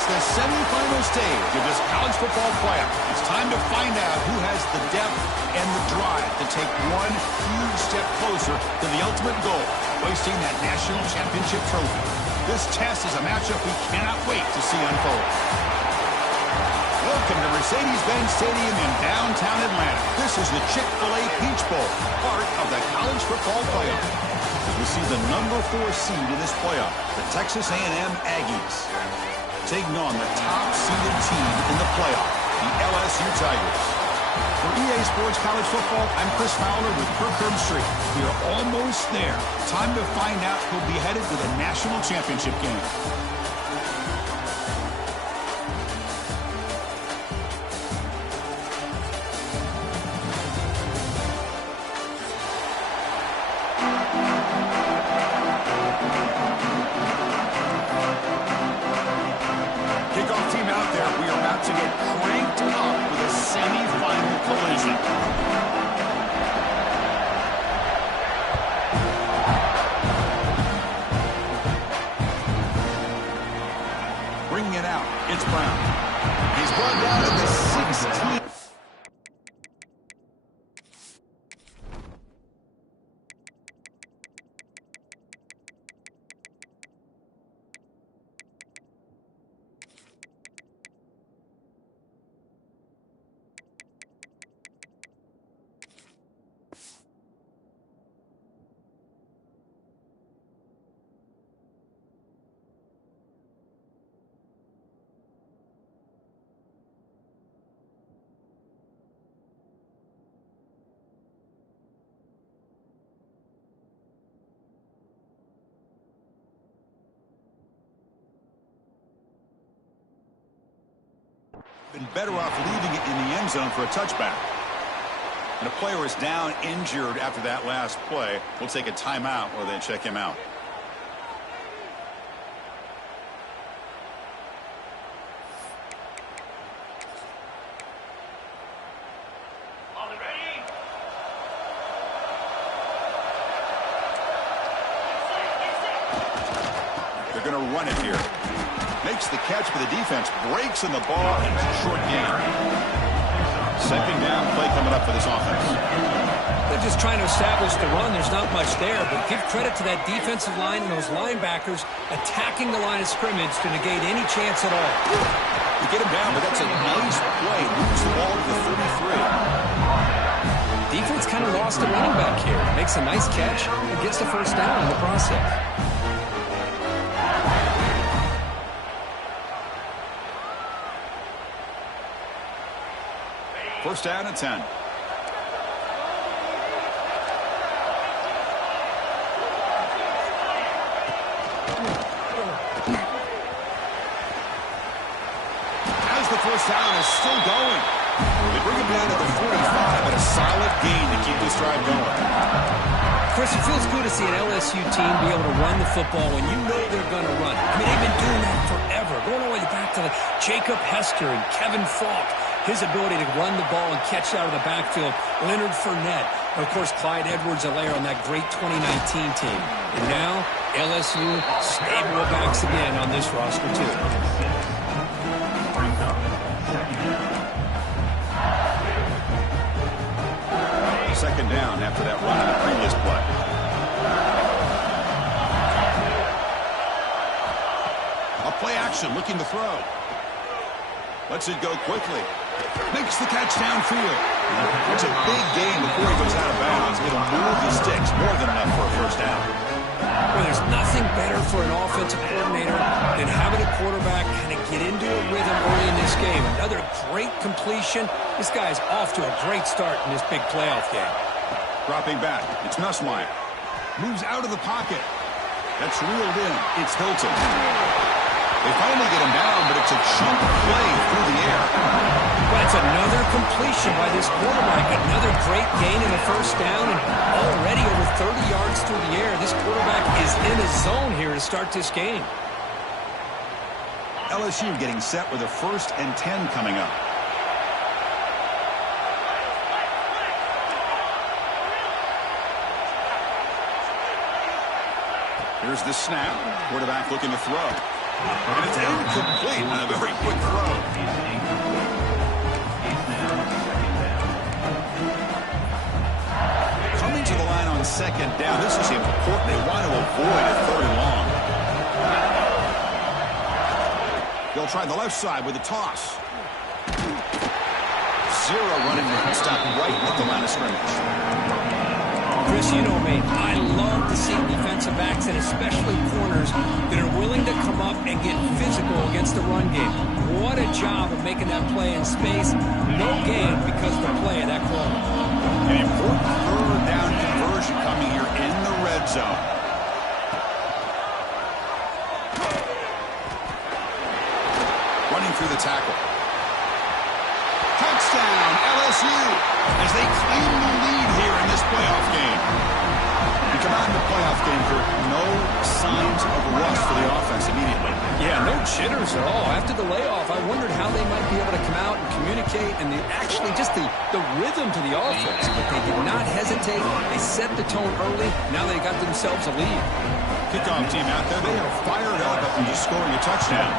It's the semifinal stage of this college football playoff. It's time to find out who has the depth and the drive to take one huge step closer to the ultimate goal, hoisting that national championship trophy. This test is a matchup we cannot wait to see unfold. Welcome to Mercedes-Benz Stadium in downtown Atlanta. This is the Chick-fil-A Peach Bowl, part of the college football playoff. As we see the number 4 seed in this playoff, the Texas A&M Aggies, taking on the top-seeded team in the playoff, the LSU Tigers. For EA Sports College Football, I'm Chris Fowler with Kirk Herbstreit. We are almost there. Time to find out who'll be headed to the national championship game. Bringing it out, it's Brown. He's brought down at the 16. Been better off leaving it in the end zone for a touchback. And a player is down injured after that last play. We'll take a timeout or then check him out. They're going to run it here. Makes the catch, but the defense breaks in the ball, and it's a short gain. Second down play coming up for this offense. They're just trying to establish the run. There's not much there, but give credit to that defensive line and those linebackers attacking the line of scrimmage to negate any chance at all. You get him down, but that's a nice play. Moves the ball to the 33. Defense kind of lost a running back here. Makes a nice catch and gets the first down in the process. First down and 10. As the first down is still going. They bring him down to the 45, and a solid gain to keep this drive going. Chris, it feels good to see an LSU team be able to run the football when you know they're going to run. I mean, they've been doing that forever. Going all the way back to Jacob Hester and Kevin Falk. His ability to run the ball and catch out of the backfield. Leonard Fournette. And, of course, Clyde Edwards-Helaire on that great 2019 team. And now, LSU stable of backs again on this roster, too. Second down after that run on the previous play. A play action, looking to throw. Lets it go quickly. Makes the catch downfield. It's a big gain before he goes out of bounds. It'll move the sticks more than enough for a first down. Well, there's nothing better for an offensive coordinator than having a quarterback kind of get into a rhythm early in this game. Another great completion. This guy's off to a great start in this big playoff game. Dropping back. It's Nussmeier. Moves out of the pocket. That's reeled in. It's Hilton. They finally get him down, but it's a chunk play through the air. Well, it's another completion by this quarterback. Another great gain in the first down, and already over 30 yards through the air. This quarterback is in a zone here to start this game. LSU getting set with a 1st and 10 coming up. Here's the snap. Quarterback looking to throw. And it's incomplete. complete on a very quick throw. Coming to the line on second down. This is important. They want to avoid a third and long. They'll try the left side with a toss. Zero running room. Stopped right at the line of scrimmage. Chris, you know me. I love to see defensive backs, and especially corners, that are willing to come up and get physical against the run game. What a job of making that play in space. No gain because of the play of that corner. An important third down conversion coming here in the red zone. Running through the tackle. Touchdown, LSU, as they claim the lead here in this playoff game. We come out in the playoff game for no signs of rust for the offense immediately. Yeah, no jitters at all. After the layoff, I wondered how they might be able to come out and communicate and actually just the rhythm to the offense. But they did not hesitate. They set the tone early. Now they got themselves a lead. Kickoff team out there, they are fired up after just scoring a touchdown.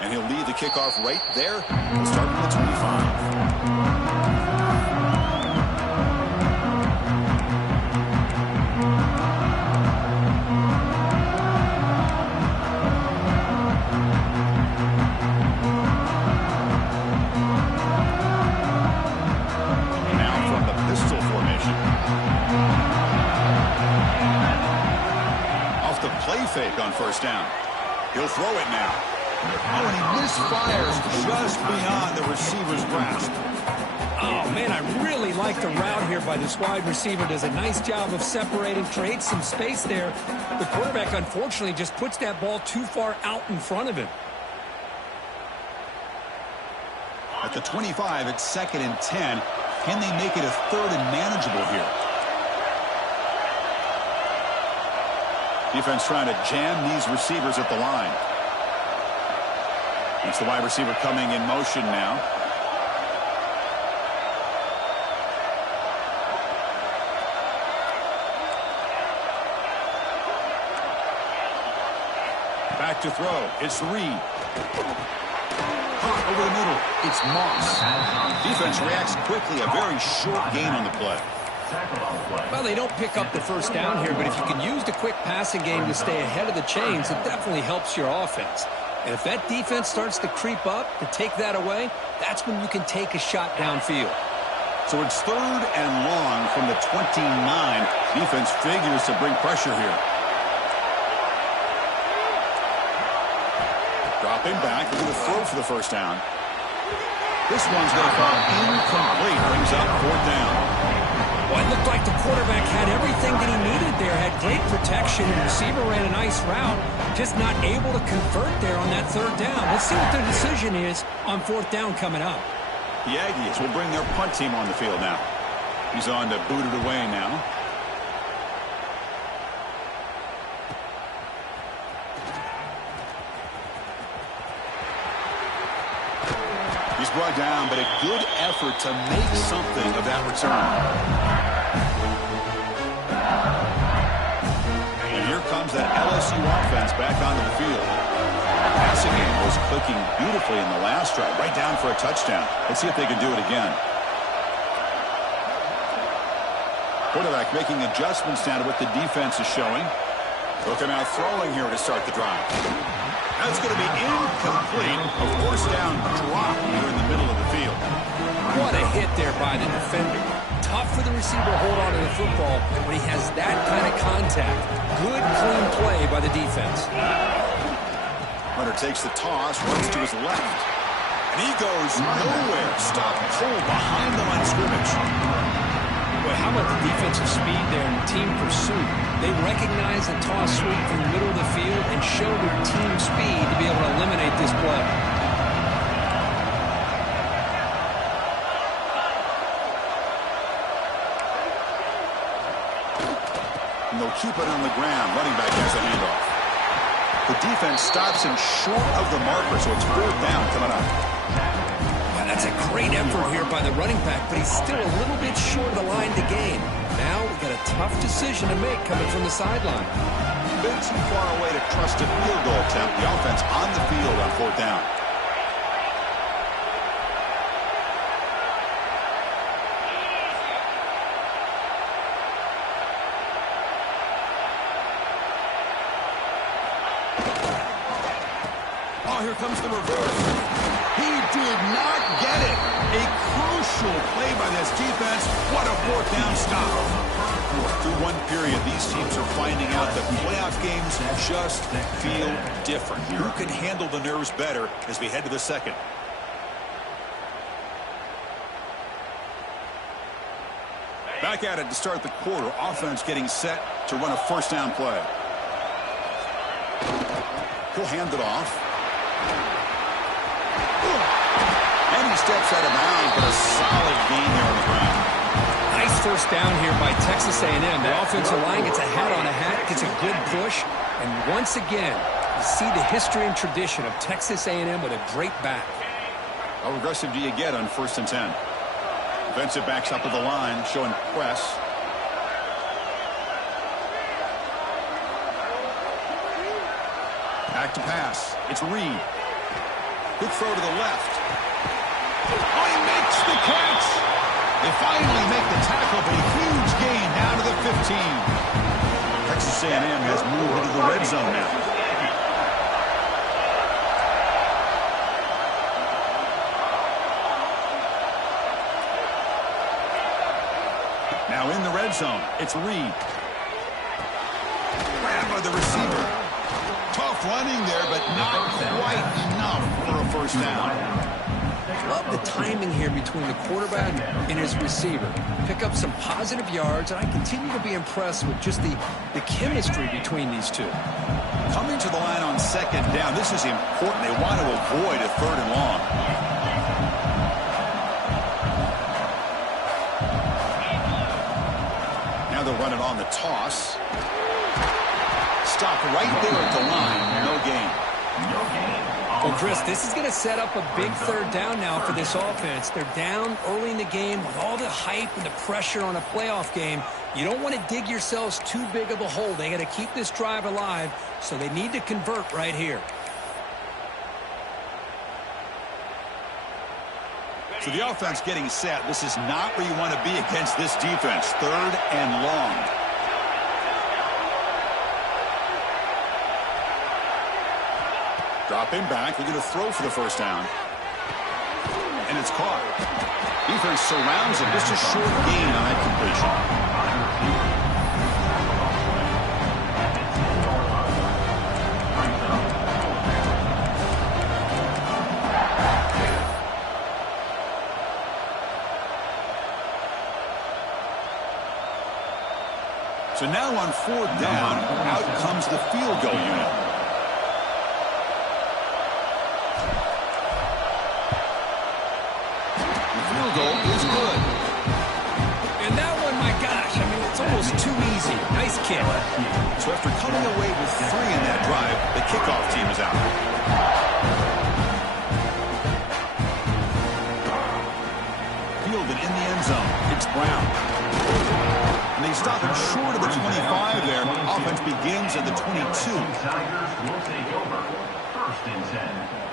And he'll lead the kickoff right there. We'll start from the 25. Fake on first down. He'll throw it now. Oh, and he misfires just beyond the receiver's grasp. Oh, man, I really like the route here by this wide receiver. Does a nice job of separating, creates some space there. The quarterback, unfortunately, just puts that ball too far out in front of him. At the 25, it's 2nd and 10. Can they make it a third and manageable here? Defense trying to jam these receivers at the line. It's the wide receiver coming in motion now. Back to throw. It's Reed. Caught over the middle. It's Moss. Defense reacts quickly. A very short gain on the play. Well, they don't pick up the first down here, but if you can use the quick passing game to stay ahead of the chains, it definitely helps your offense. And if that defense starts to creep up to take that away, that's when you can take a shot downfield. So it's 3rd and long from the 29. Defense figures to bring pressure here. Dropping back, they're going to throw for the first down. This one's going to fall incomplete, brings up 4th down. Well, it looked like the quarterback had everything that he needed there, had great protection, and the receiver ran a nice route, just not able to convert there on that 3rd down. Let's see what their decision is on 4th down coming up. The Aggies will bring their punt team on the field now. He's on to boot it away now. He's brought down, but a good effort to make something of that return. And here comes that LSU offense back onto the field. The passing game was clicking beautifully in the last drive, right down for a touchdown. Let's see if they can do it again. Quarterback making adjustments now to what the defense is showing. Look him out throwing here to start the drive. That's going to be incomplete. A 4th down drop here in the middle of the field. What a hit there by the defender. Tough for the receiver to hold on to the football when he has that kind of contact. Good, clean play by the defense. Hunter takes the toss, runs to his left. And he goes nowhere. Stopped cold behind the line of scrimmage. Boy, how about the defensive speed there and team pursuit? They recognize the toss sweep from the middle of the field and show their team speed to be able to eliminate this play. And they'll keep it on the ground. Running back has a handoff. The defense stops him short of the marker, so it's 4th down coming up. Yeah, that's a great effort here by the running back, but he's still a little bit short of the line to gain. Now we've got a tough decision to make coming from the sideline. bit too far away to trust a field goal attempt. The offense on the field on 4th down. Oh, here comes the reverse. He did not get it. A crucial play by this defense. What a 4th down stop. Through one period, these teams are finding out that playoff games just feel different. Who can handle the nerves better as we head to the second? Back at it to start the quarter. Offense getting set to run a 1st down play. He'll hand it off. And he steps out of bounds, but a solid gain there on the ground. Nice 1st down here by Texas A&M. The offensive line gets a hat on a hat, gets a good push, and once again, you see the history and tradition of Texas A&M with a great back. How aggressive do you get on 1st and 10? Defensive backs up to the line, showing press. Back to pass. It's Reed. Good throw to the left. Oh, he makes the catch. They finally make the tackle, but a huge gain down to the 15. Texas A&M has moved into the red zone now. Now in the red zone, it's Reed. Grab by the receiver. Tough running there, but not quite enough for a 1st down. Love the timing here between the quarterback and his receiver. Pick up some positive yards, and I continue to be impressed with just the chemistry between these two. Coming to the line on 2nd down, this is important. They want to avoid a 3rd and long. Now they'll run it on the toss. Stop right there at the line. No gain. Well, Chris, this is going to set up a big 3rd down now for this offense. They're down early in the game with all the hype and the pressure on a playoff game. You don't want to dig yourselves too big of a hole. They got to keep this drive alive, so they need to convert right here. So the offense getting set. This is not where you want to be against this defense. 3rd and long. Dropping back, looking to throw for the 1st down. And it's caught. Defense surrounds him. Just a short gain on that completion. So now on 4th down, out comes the field goal unit. Goal is good. And that one, my gosh, I mean, it's almost too easy. Nice kick. So after coming away with 3 in that drive, the kickoff team is out. Fielded in the end zone. It's Brown. And they stop him short of the 25 there. Offense begins at the 22. Tigers will take over. 1st and 10.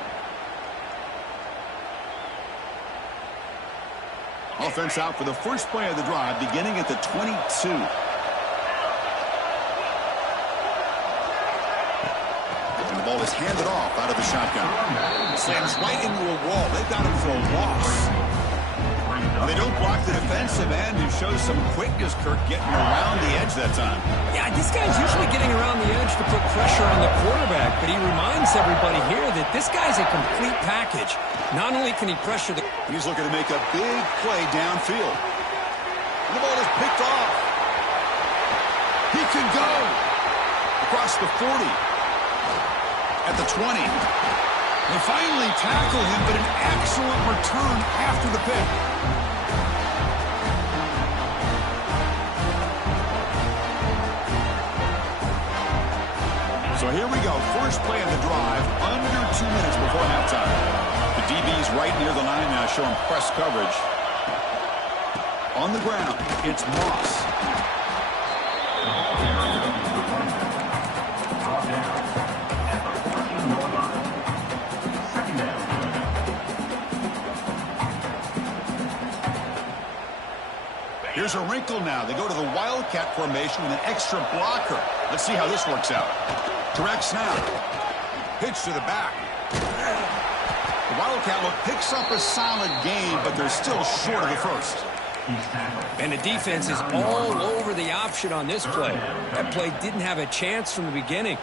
Offense out for the first play of the drive, beginning at the 22. And the ball is handed off out of the shotgun. Slams right into a wall. They've got him for a loss. They don't block the defensive end, who shows some quickness, Kirk, getting around the edge that time. Yeah, this guy's usually getting around the edge to put pressure on the quarterback, but he reminds everybody here that this guy's a complete package. Not only can he pressure the... He's looking to make a big play downfield. And the ball is picked off. He can go across the 40. At the 20. They finally tackle him, but an excellent return after the pick. So here we go. First play of the drive, under 2 minutes before halftime. The DB's right near the line now, showing press coverage. On the ground, it's Moss. Here's a wrinkle now. They go to the Wildcat formation with an extra blocker. Let's see how this works out. Direct snap. Pitch to the back. The Wildcat look picks up a solid gain, but they're still short of the first. And the defense is all over the option on this play. That play didn't have a chance from the beginning.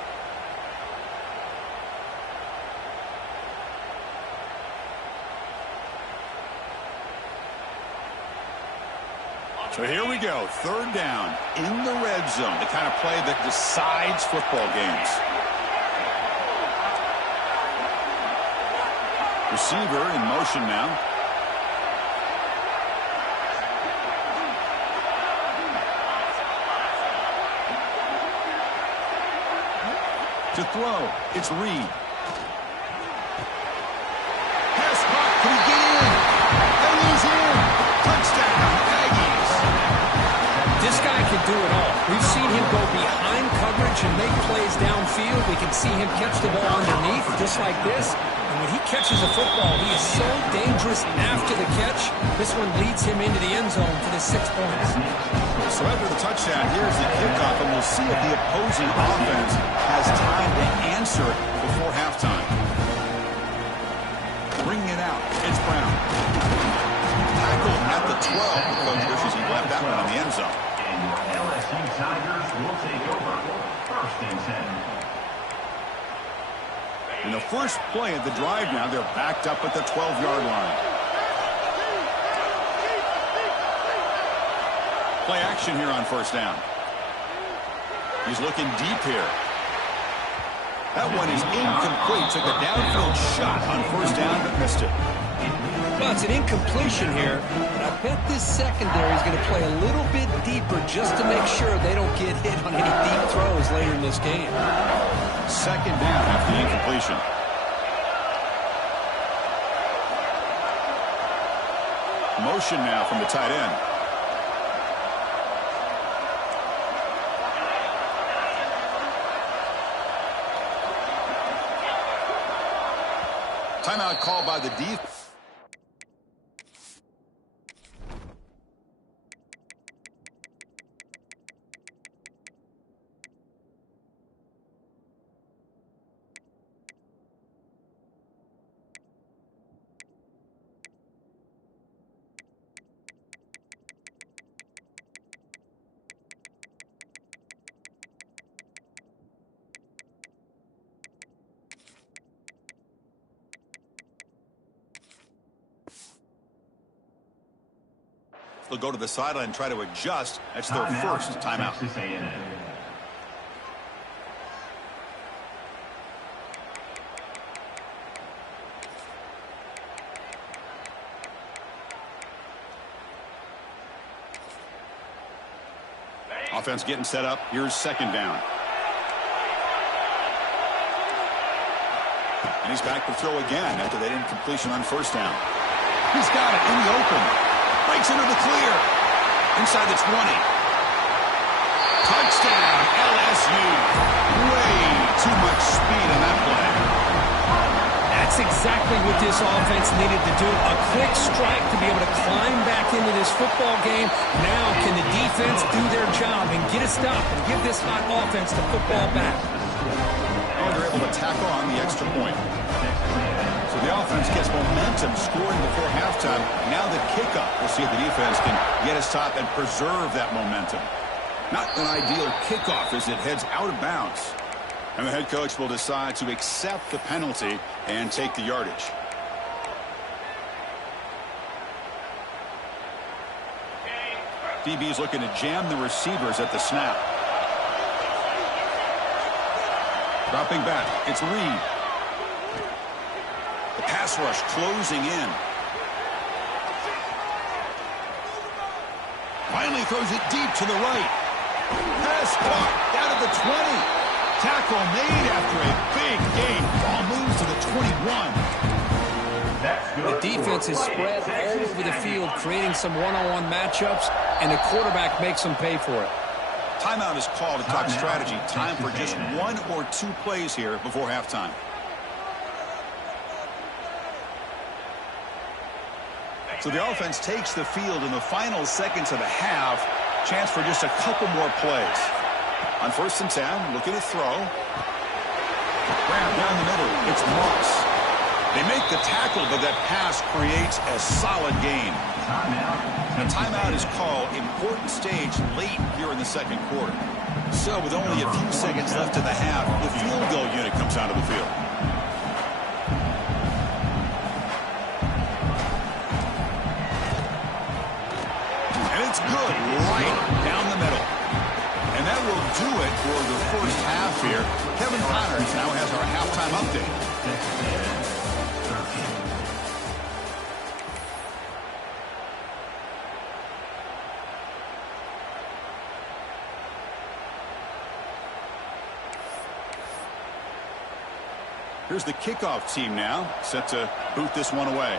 So here we go, third down in the red zone, the kind of play that decides football games. Receiver in motion now. To throw, it's Reed. Pass caught, can he get in? And he's in. Touchdown, Aggies. This guy can do it all. We've seen him go behind coverage and make plays downfield. We can see him catch the ball underneath, just like this. And when he catches a football, he is so dangerous after the catch. This one leads him into the end zone for the 6 points. So after the touchdown, here's the kickoff, and we'll see if the opposing offense has time to answer before halftime. Bringing it out, it's Brown. Tackle at the 12. The coach wishes he left that one in the end zone. And your LSU Tigers will take over. First and 10. In the first play of the drive now, they're backed up at the 12-yard line. Play action here on first down. He's looking deep here. That one is incomplete. Took a downfield shot on first down, but missed it. Well, it's an incompletion here, but I bet this secondary is going to play a little bit deeper just to make sure they don't get hit on any deep throws later in this game. Second down after the incompletion. Motion now from the tight end. Timeout called by the defense. They'll go to the sideline and try to adjust. That's their first timeout. Texas A&M. Offense getting set up. Here's second down. And he's back to throw again after that incompletion on first down. He's got it in the open. Breaks into the clear. Inside the 20. Touchdown, LSU. Way too much speed on that play. That's exactly what this offense needed to do. A quick strike to be able to climb back into this football game. Now can the defense do their job and get a stop and give this hot offense the football back? And they're able to tackle on the extra point. So the offense gets momentum scoring before halftime. Now the kickoff. We'll see if the defense can get a stop and preserve that momentum. Not an ideal kickoff as it heads out of bounds. And the head coach will decide to accept the penalty and take the yardage. DB's looking to jam the receivers at the snap. Dropping back, it's Reed. The pass rush closing in. Finally throws it deep to the right. Pass caught down at the 20. Tackle made after a big gain. Ball moves to the 21. The defense is spread all over the field, creating some one-on-one matchups, and the quarterback makes them pay for it. Timeout is called to talk strategy. Time for just 1 or 2 plays here before halftime. So the offense takes the field in the final seconds of the half. Chance for just a couple more plays. On 1st and 10, looking to throw. Grab down the middle. It's Moss. They make the tackle, but that pass creates a solid gain. A timeout is called. Important stage late here in the second quarter. So with only a few seconds left in the half, the field goal unit comes onto the field. And it's good right down the middle. And that will do it for the first half here. Kevin Connors now has our halftime update. Here's the kickoff team now, set to boot this one away.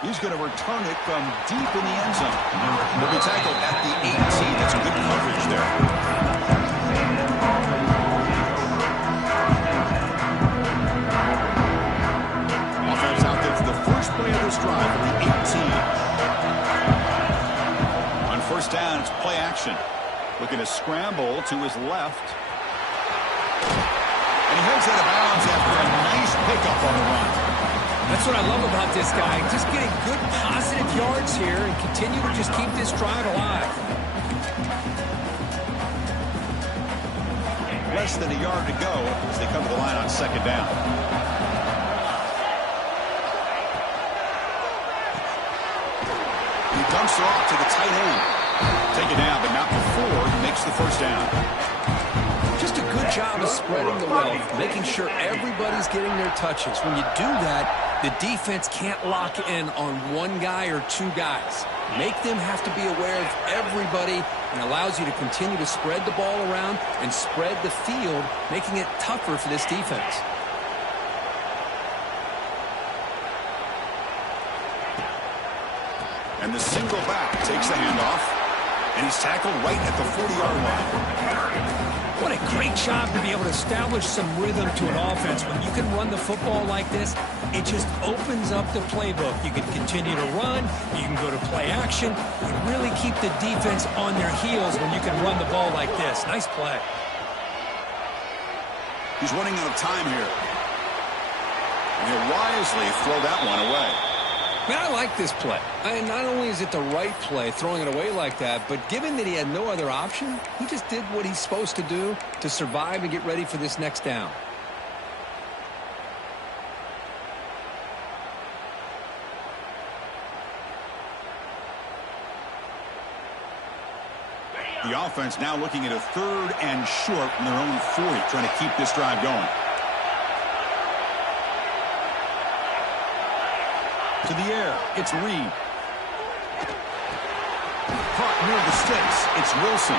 He's going to return it from deep in the end zone. He'll be tackled at the 18. That's good coverage there. Offense out there for the first play of this drive at the 18. On 1st down, it's play action. Looking to scramble to his left. And he heads out of bounds after a nice pickup on the run. That's what I love about this guy. Just getting good positive yards here and continue to just keep this drive alive. Less than a yard to go as they come to the line on 2nd down. He dumps it off to the tight end. Take it down, but not before he makes the 1st down. Just a good job of spreading the wealth, making sure everybody's getting their touches. When you do that, the defense can't lock in on one guy or two guys. Make them have to be aware of everybody and allows you to continue to spread the ball around and spread the field, making it tougher for this defense. And the single back takes the handoff, and he's tackled right at the 40-yard line. What a great job to be able to establish some rhythm to an offense. When you can run the football like this, it just opens up the playbook. You can continue to run, you can go to play action, and really keep the defense on their heels when you can run the ball like this. Nice play. He's running out of time here. And he'll wisely throw that one away. Man, I like this play. Not only is it the right play, throwing it away like that, but given that he had no other option, he just did what he's supposed to do to survive and get ready for this next down. The offense now looking at a 3rd and short from their own 40, trying to keep this drive going. To the air, it's Reed. Caught near the sticks, it's Wilson.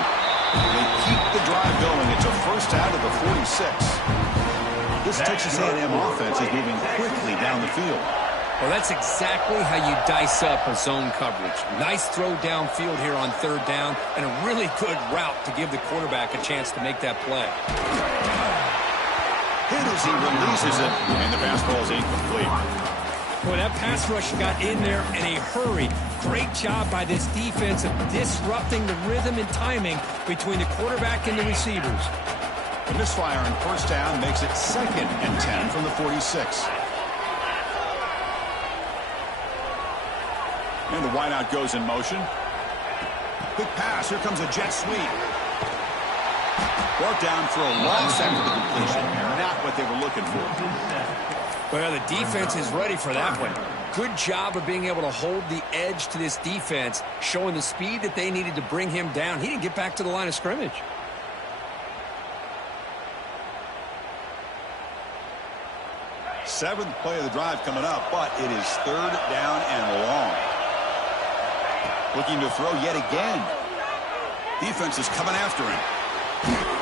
They keep the drive going. It's a 1st out of the 46. This Texas A&M offense is moving quickly down the field. Well, that's exactly how you dice up a zone coverage. Nice throw downfield here on 3rd down, and a really good route to give the quarterback a chance to make that play. Hit as he releases it, and the pass ball is incomplete. Boy, that pass rush got in there in a hurry. Great job by this defense of disrupting the rhythm and timing between the quarterback and the receivers. The misfire on 1st down makes it 2nd and 10 from the 46. And the wideout goes in motion. Quick pass. Here comes a jet sweep. Brought down for a loss after the completion. Not what they were looking for. Well, the defense is ready for that one. Good job of being able to hold the edge to this defense, showing the speed that they needed to bring him down. He didn't get back to the line of scrimmage. Seventh play of the drive coming up, but it is 3rd down and long. Looking to throw yet again. Defense is coming after him.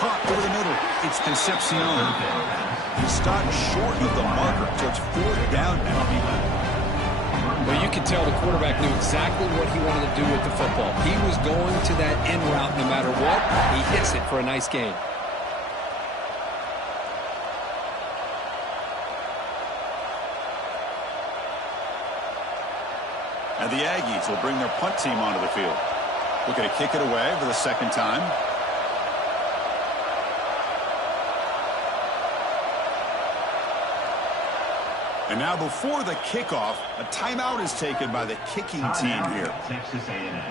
Caught over the middle. It's Concepcion. He stopped short of the marker, so it's 4th down now. Well, you can tell the quarterback knew exactly what he wanted to do with the football. He was going to that in route no matter what. He hits it for a nice gain. And the Aggies will bring their punt team onto the field. Looking to kick it away for the second time. And now before the kickoff, a timeout is taken by the kicking team here. Texas A&M.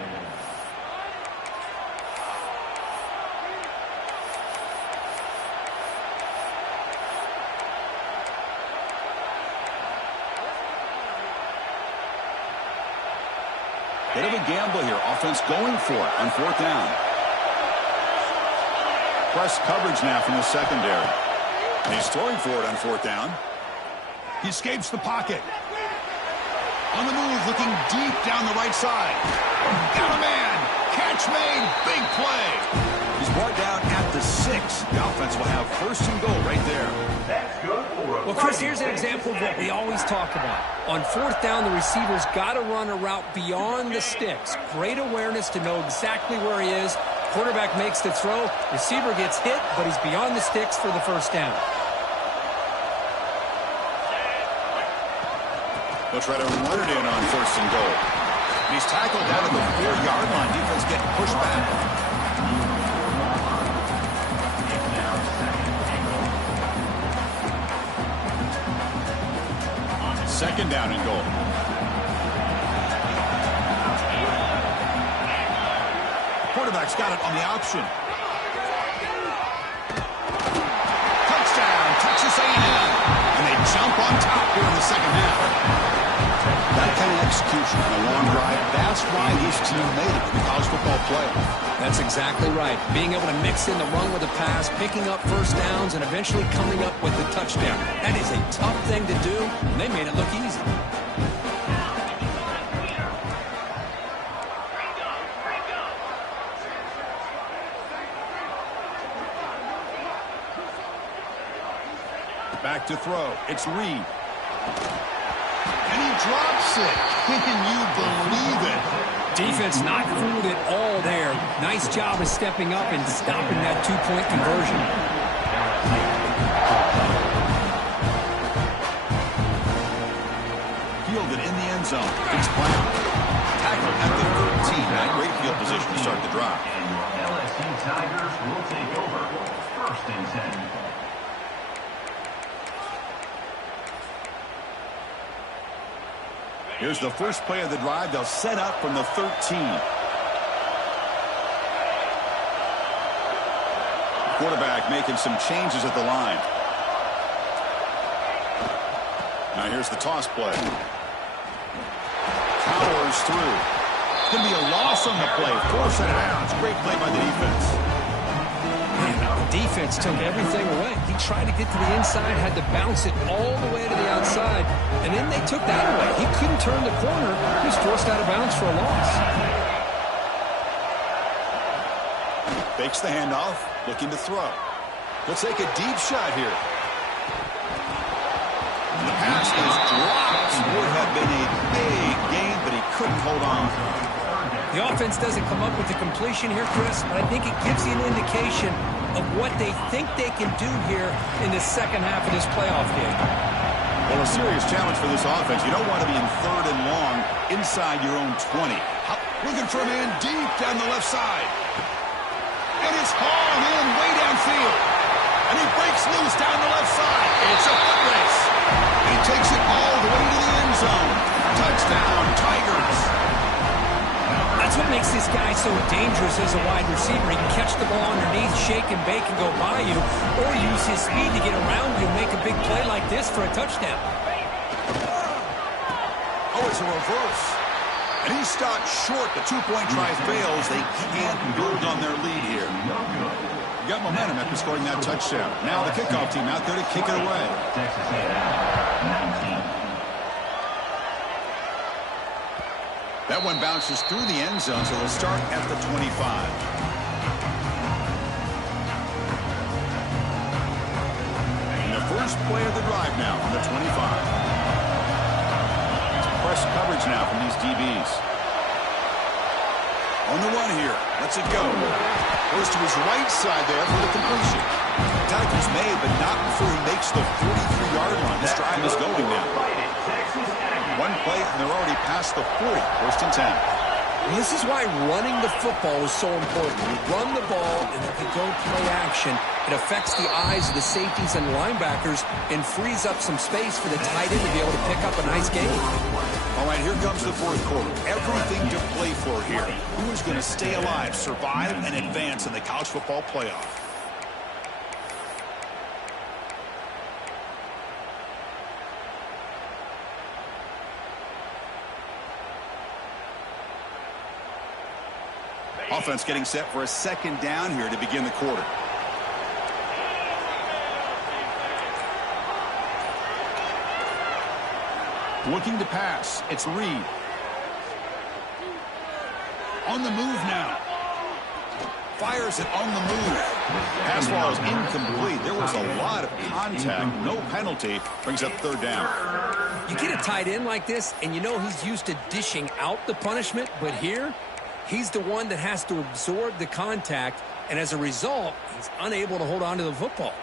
Bit of a gamble here. Offense going for it on fourth down. Press coverage now from the secondary. And he's throwing for it on fourth down. He escapes the pocket. On the move, looking deep down the right side. Got a man. Catch made. Big play. He's brought down at the 6. The offense will have first and goal right there. That's good for a Well, Chris, here's an example of what we always talk about. On fourth down, the receiver's got to run a route beyond the sticks. Great awareness to know exactly where he is. Quarterback makes the throw. Receiver gets hit, but he's beyond the sticks for the first down. They'll try to run it in on first and goal. And he's tackled down at the 4-yard line. Defense getting pushed back. Second down and goal. Quarterback's got it on the option. Touchdown, Texas A&M. And they jump on top here in the second half. That kind of execution on a long drive, that's why his team made it in the college football playoff. That's exactly right. Being able to mix in the run with the pass, picking up first downs, and eventually coming up with the touchdown. That is a tough thing to do, and they made it look easy. Back to throw. It's Reed. And he drops it. Can you believe it? Defense not fooled at all there. Nice job of stepping up and stopping that two-point conversion. Fielded in the end zone. It's Brown. Tackled at the 13. Now great field position to start the drive. And your LSU Tigers will take over. First and 10. Here's the first play of the drive. They'll set up from the 13. Quarterback making some changes at the line. Now here's the toss play. Powers through. It's going to be a loss on the play. Force it out. It's a great play by the defense. The defense took everything away. He tried to get to the inside, had to bounce it all the way to the outside, and then they took that away. He couldn't turn the corner. He was forced out of bounds for a loss. Fakes the handoff, looking to throw. Let's take a deep shot here. And the pass is dropped. Would have been a big gain, but he couldn't hold on. The offense doesn't come up with the completion here, Chris, but I think it gives you an indication of what they think they can do here in the second half of this playoff game. Well, a serious challenge for this offense. You don't want to be in third and long inside your own 20. Looking for a man deep down the left side. And it's hauled in way downfield. And he breaks loose down the left side. It's a foot race. He takes it all the way to the end zone. Touchdown, Tigers. That's what makes this guy so dangerous as a wide receiver. He can catch the ball underneath, shake and bake and go by you, or use his speed to get around you and make a big play like this for a touchdown. Oh, it's a reverse. And he's stopped short. The two-point try fails. They can't build on their lead here. Got momentum after scoring that touchdown. Now the kickoff team out there to kick it away. Texas A&M, 19. That one bounces through the end zone, so they'll start at the 25. And the first play of the drive now from the 25. It's press coverage now from these DBs. On the run here. Lets it go. Goes to his right side there for the completion. Tackle's made, but not before he makes the 43-yard line. This drive is going now. 1 One play, and they're already past the 40. First and 10. Well, this is why running the football is so important. You run the ball, and if you go play action, it affects the eyes of the safeties and linebackers and frees up some space for the tight end to be able to pick up a nice game. All right, here comes the fourth quarter. Everything to play for here. Who's going to stay alive, survive, and advance in the college football playoff? Offense getting set for a second down here to begin the quarter. Looking to pass. It's Reed. On the move now. Fires it on the move. Pass ball is incomplete. There was a lot of contact. No penalty. Brings up third down. You get a tight end like this, and you know he's used to dishing out the punishment, but here, he's the one that has to absorb the contact, and as a result, he's unable to hold on to the football.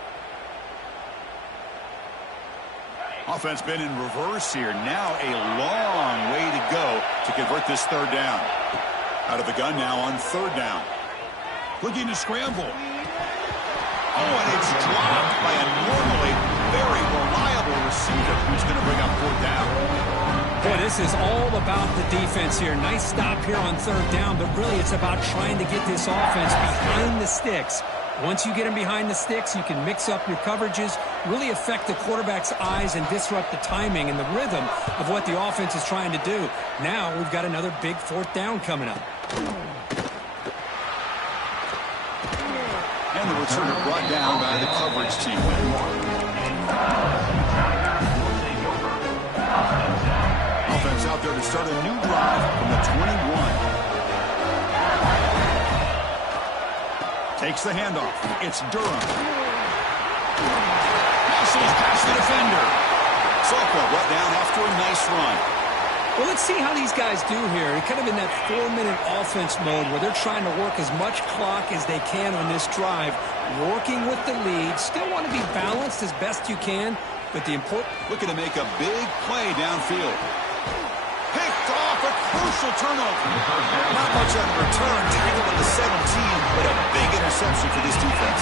Offense been in reverse here. Now a long way to go to convert this third down. Out of the gun now on third down. Looking to scramble. Oh, and it's dropped by a normally very reliable receiver who's going to bring up fourth down. Boy, this is all about the defense here. Nice stop here on third down, but really it's about trying to get this offense behind the sticks. Once you get them behind the sticks, you can mix up your coverages, really affect the quarterback's eyes and disrupt the timing and the rhythm of what the offense is trying to do. Now we've got another big fourth down coming up. And the returner brought down by the coverage team. Offense out there to start a new drive from the 21. Takes the handoff. It's Durham. Muscles past the defender. Soka brought down after a nice run. Well, let's see how these guys do here. They're kind of in that 4-minute offense mode where they're trying to work as much clock as they can on this drive, working with the lead. Still want to be balanced as best you can, but the important... Looking to make a big play downfield. Picked off a crucial turnover. Not much on the return. Tackled at the 17, but a big interception for this defense.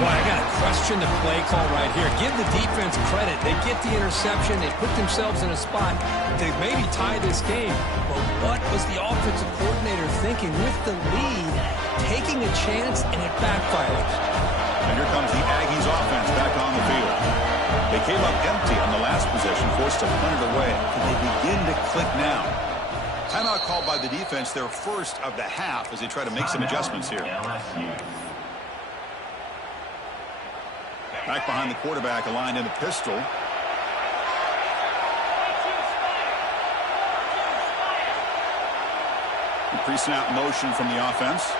Boy, I got to question the play call right here. Give the defense credit. They get the interception. They put themselves in a spot to maybe tie this game. But what was the offensive coordinator thinking with the lead, taking a chance, and it backfired? And here comes the Aggies offense back on the field. They came up empty on the last possession, forced to punt it away. Can they begin to click now? Timeout called by the defense, their first of the half, as they try to make some adjustments here. Back behind the quarterback, aligned in the pistol. Pre-snap motion from the offense.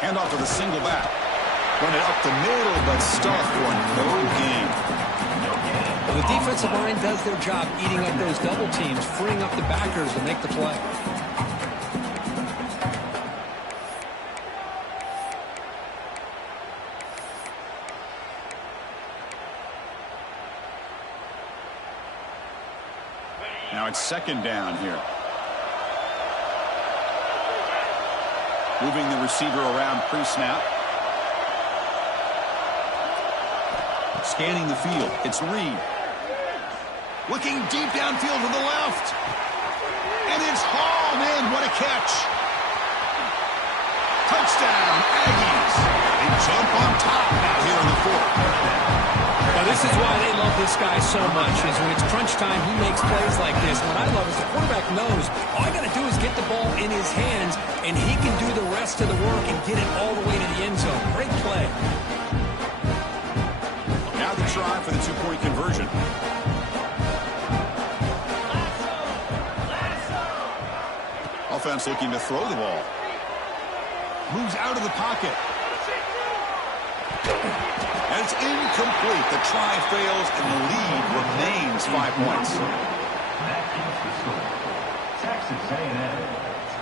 Handoff to the single back. Run it up the middle, but stuffed for no gain. Well, the defensive line does their job eating up those double teams, freeing up the backers to make the play. Now it's second down here. Moving the receiver around pre-snap. Scanning the field. It's Reed. Looking deep downfield to the left. And it's hauled in. What a catch. Touchdown, Aggies. They jump on top now here in the fourth. Now, this is why they love this guy so much, is when it's crunch time, he makes plays like this. What I love is the quarterback knows all I got to do is get the ball in his hands, and he can do the rest of the work and get it all the way to the end zone. Great play. Now the try for the two-point conversion. Offense looking to throw the ball. Moves out of the pocket. And it's incomplete. The try fails, and the lead remains 5 points. That is the score. Texas A&M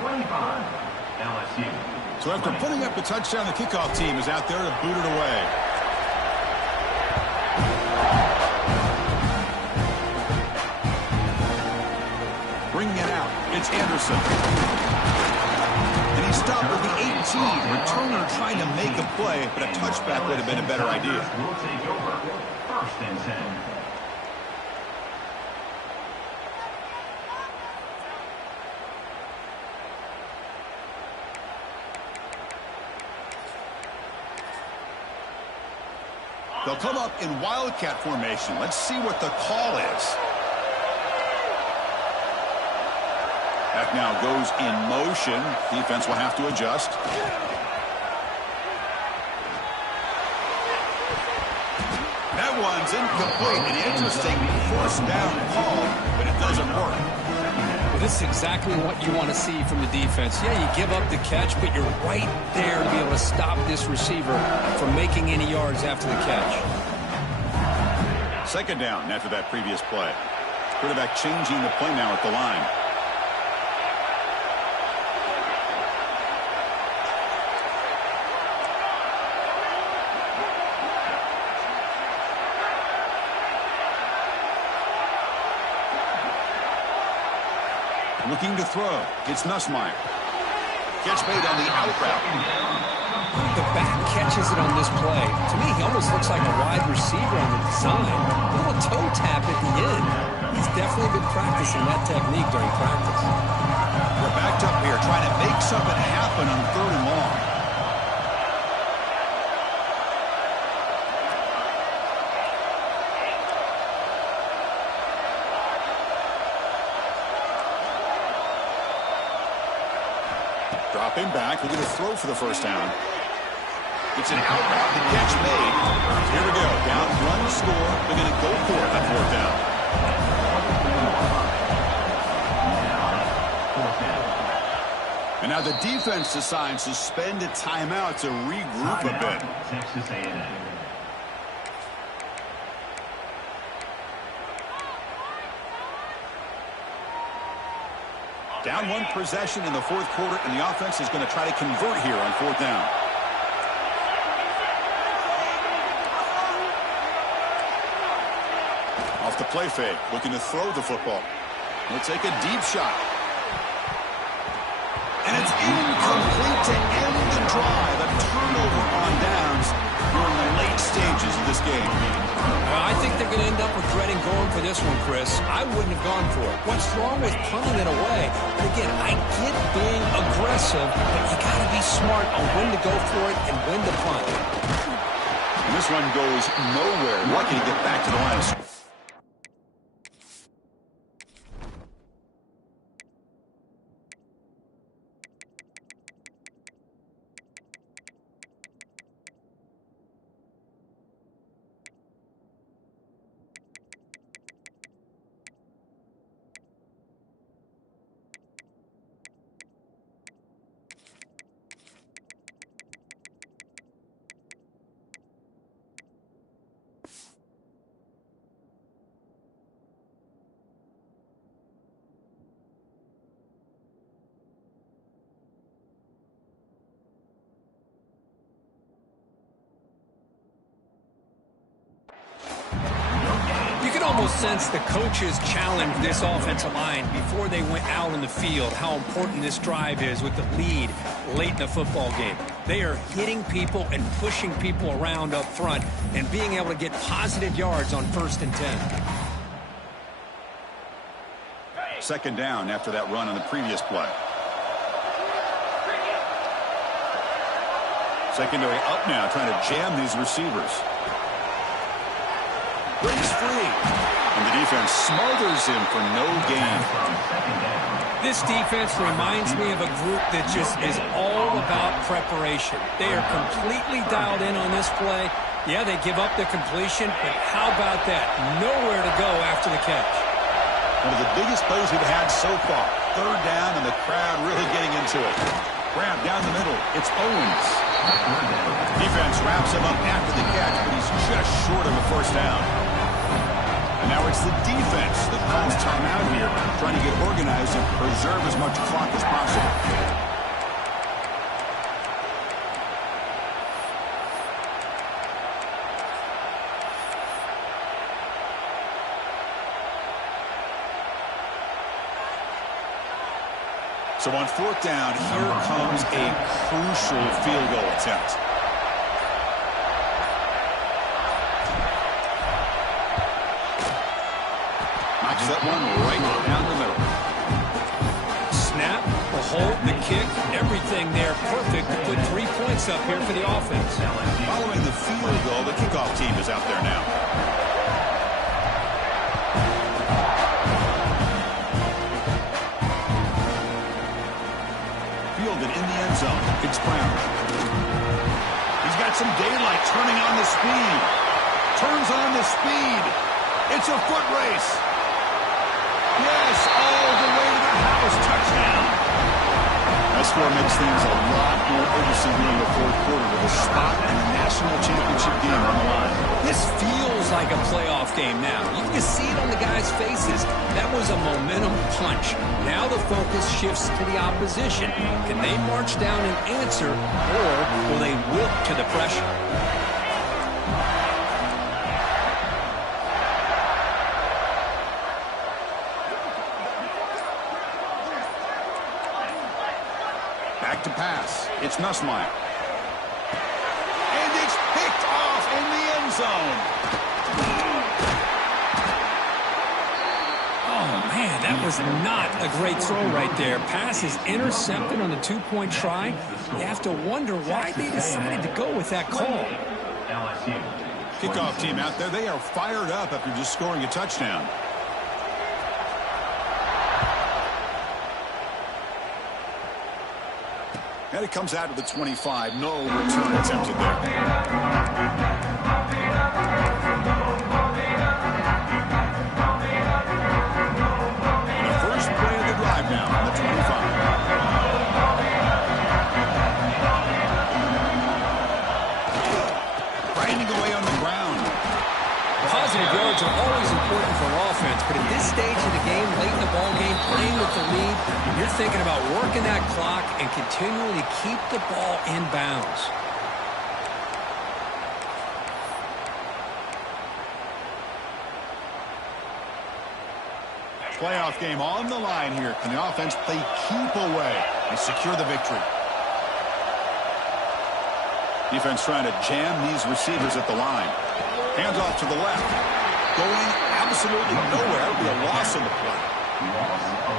25, LSU. So after putting up the touchdown, the kickoff team is out there to boot it away. it out. It's Anderson. And he stopped with the 18. Returner trying to make a play, but a touchback would have been a better idea. We'll take over. First and 10. They'll come up in Wildcat formation. Let's see what the call is. That now goes in motion. Defense will have to adjust. That one's incomplete. An interesting first down call, but it doesn't work. Well, this is exactly what you want to see from the defense. Yeah, you give up the catch, but you're right there to be able to stop this receiver from making any yards after the catch. Second down after that previous play. Quarterback changing the play now at the line. Looking to throw. It's Nussmeier. Catch made on the out route. The back catches it on this play. To me, he almost looks like a wide receiver on the design. A little toe tap at the end. He's definitely been practicing that technique during practice. We're backed up here trying to make something happen on 3rd and long. Dropping back, looking to throw for the first down. It's an out route. The catch made. Here we go. Down one score. They're going to go for it on 4th down. And now the defense decides to spend a timeout to regroup a bit. Texas A&M. Down one possession in the 4th quarter, and the offense is going to try to convert here on 4th down. Off the play fake, looking to throw the football. He'll take a deep shot. And it's incomplete to end the drive. A turnover on downs during the late stages of this game. I think they're going to end up regretting going for this one, Chris. I wouldn't have gone for it. What's wrong with punting it away? But again, I get being aggressive, but you got to be smart on when to go for it and when to punt. And this one goes nowhere. Lucky to get back to the line. Almost sense the coaches challenged this offensive line before they went out on the field, how important this drive is with the lead late in the football game. They are hitting people and pushing people around up front and being able to get positive yards on 1st and 10. Second down after that run on the previous play. Secondary up now, trying to jam these receivers. Breaks free. And the defense smothers him for no gain. This defense reminds me of a group that just is all about preparation. They are completely dialed in on this play. Yeah, they give up the completion, but how about that? Nowhere to go after the catch. One of the biggest plays we've had so far. 3rd down, and the crowd really getting into it. Grab down the middle. It's Owens. Defense wraps him up after the catch, but he's just short of a first down. And now it's the defense that calls timeout here, trying to get organized and preserve as much clock as possible. So on fourth down, here comes a crucial field goal attempt. Knocks that one right down the middle. Snap, the hold, the kick, everything there perfect to put 3 points up here for the offense. Following the field goal, the kickoff team is out there now. Fielded in the end zone. It's Brown. He's got some daylight turning on the speed. Turns on the speed. It's a foot race. Yes, all the way to the house. Touchdown. That score makes things a lot more interesting here in the fourth quarter with a spot in the national championship game on the line. This feels like a playoff game now. You can see it on the guys' faces. That was a momentum punch. Now the focus shifts to the opposition. Can they march down and answer, or will they wilt to the pressure? Back to pass. It's Nussmeier. And it's picked off in the end zone. Oh, man, that was not a great throw right there. Pass is intercepted on the 2-point try. You have to wonder why they decided to go with that call. Kickoff team out there, they are fired up after just scoring a touchdown. And it comes out to the 25. No return attempted there. And the first play of the drive now on the 25. Grinding away on the ground. Positive yards are always important for offense, but at this stage of the game, late in the ball game, playing with the lead, you're thinking about working that clock and continuing to keep the ball in bounds. Playoff game on the line here. Can the offense play keep away and secure the victory? Defense trying to jam these receivers at the line. Hands off to the left. Going absolutely nowhere. It'll be a loss on the play.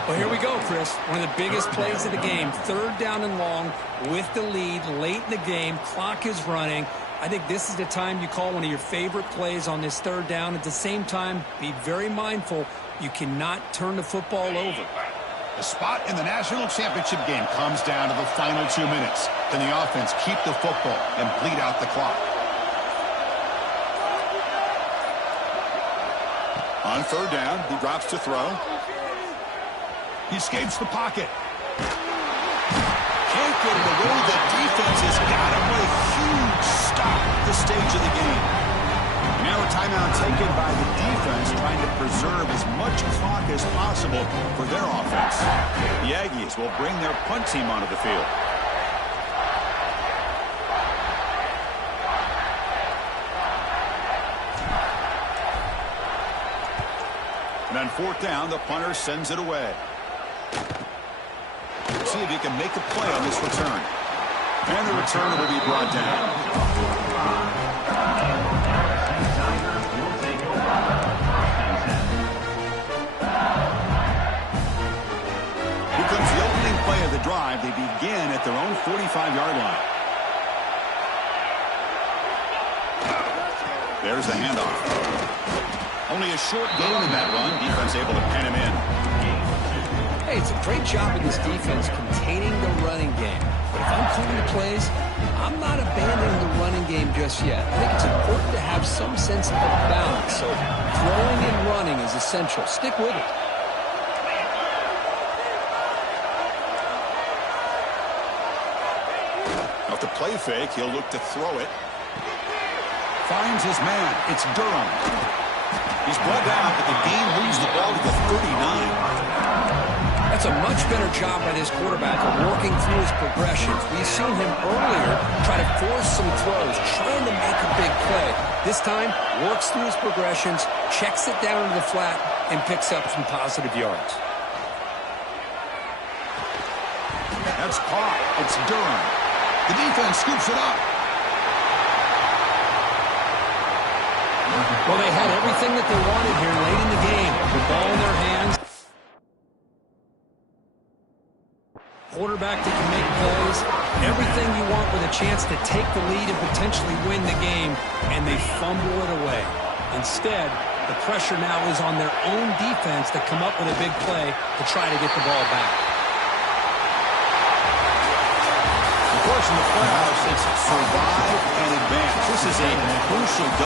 Well, here we go, Chris. One of the biggest plays of the game. Third down and long with the lead late in the game. Clock is running. I think this is the time you call one of your favorite plays on this third down. At the same time, be very mindful. You cannot turn the football over. The spot in the national championship game comes down to the final 2 minutes. Can the offense keep the football and bleed out the clock? On third down, he drops to throw. He escapes the pocket. Can't get it away. The defense has got him with a huge stop at this stage of the game. Now a timeout taken by the defense, trying to preserve as much clock as possible for their offense. The Aggies will bring their punt team onto the field. And on fourth down, the punter sends it away. See if he can make a play on this return. And the return will be brought down. Here comes the opening play of the drive. They begin at their own 45-yard line. There's the handoff. Only a short gain in that run. Defense able to pen him in. Hey, it's a great job in this defense containing the running game. But if I'm calling the plays, I'm not abandoning the running game just yet. I think it's important to have some sense of balance. So throwing and running is essential. Stick with it. Off the play fake, he'll look to throw it. Finds his man. It's Durham. He's brought down, but the game moves the ball to the 39. That's a much better job by this quarterback of working through his progressions. We've seen him earlier try to force some throws, trying to make a big play. This time, works through his progressions, checks it down to the flat, and picks up some positive yards. That's caught. It's Durham. The defense scoops it up. Well, they had everything that they wanted here late in the game. The ball in their hands. Quarterback that can make plays. Everything you want with a chance to take the lead and potentially win the game, and they fumble it away. Instead, the pressure now is on their own defense to come up with a big play to try to get the ball back. Of course, in the playoffs, it's survive and advance. This is a crucial